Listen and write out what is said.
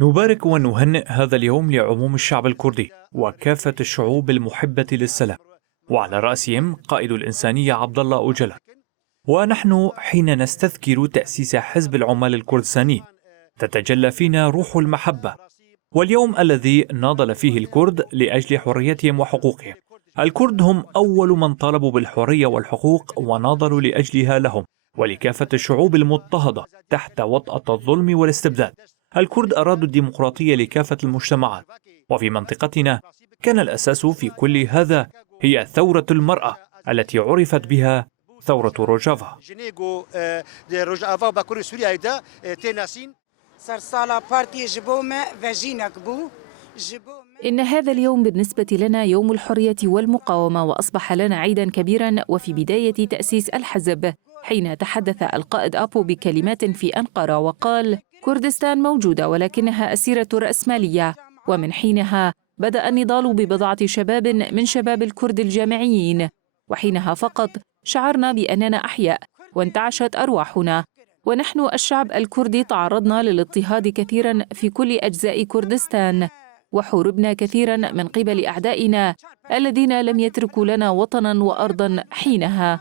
نبارك ونهنئ هذا اليوم لعموم الشعب الكردي وكافة الشعوب المحبة للسلام، وعلى رأسهم قائد الإنسانية عبد الله أوجلان. ونحن حين نستذكر تأسيس حزب العمال الكردستاني تتجلى فينا روح المحبة، واليوم الذي ناضل فيه الكرد لأجل حريتهم وحقوقهم. الكرد هم أول من طالبوا بالحرية والحقوق وناضلوا لأجلها لهم ولكافة الشعوب المضطهدة تحت وطأة الظلم والاستبداد. الكرد أرادوا الديمقراطية لكافة المجتمعات، وفي منطقتنا كان الأساس في كل هذا هي ثورة المرأة التي عرفت بها ثورة روجافا. إن هذا اليوم بالنسبة لنا يوم الحرية والمقاومة، وأصبح لنا عيداً كبيراً وفي بداية تأسيس الحزب، حين تحدث القائد أبو بكلمات في أنقرة وقال: كردستان موجودة ولكنها أسيرة رأسمالية. ومن حينها بدأ النضال ببضعة شباب من شباب الكرد الجامعيين، وحينها فقط شعرنا بأننا أحياء وانتعشت أرواحنا. ونحن الشعب الكردي تعرضنا للاضطهاد كثيراً في كل أجزاء كردستان، وحوربنا كثيراً من قبل أعدائنا الذين لم يتركوا لنا وطناً وأرضاً حينها.